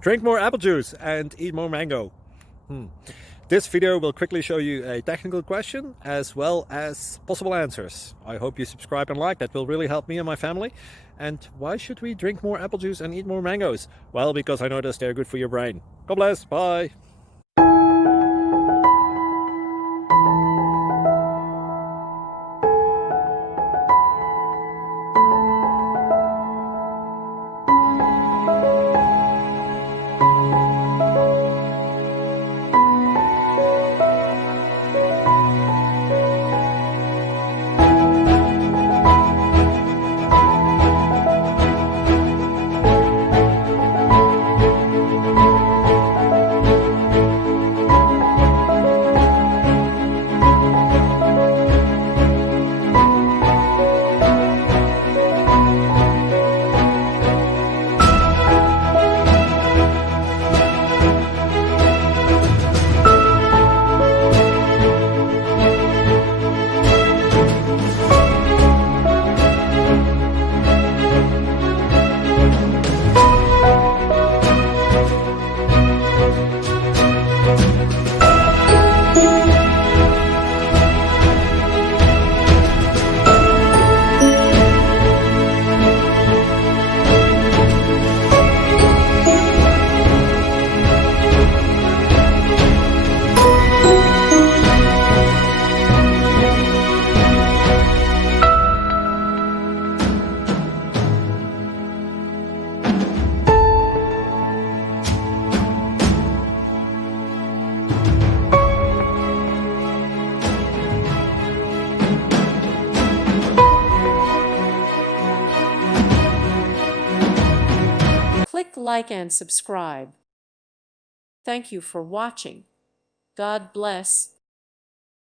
Drink more apple juice and eat more mango. This video will quickly show you a technical question as well as possible answers. I hope you subscribe and like, that will really help me and my family. And why should we drink more apple juice and eat more mangoes? Well, because I noticed they're good for your brain. God bless, bye. Click like and subscribe. Thank you for watching. God bless.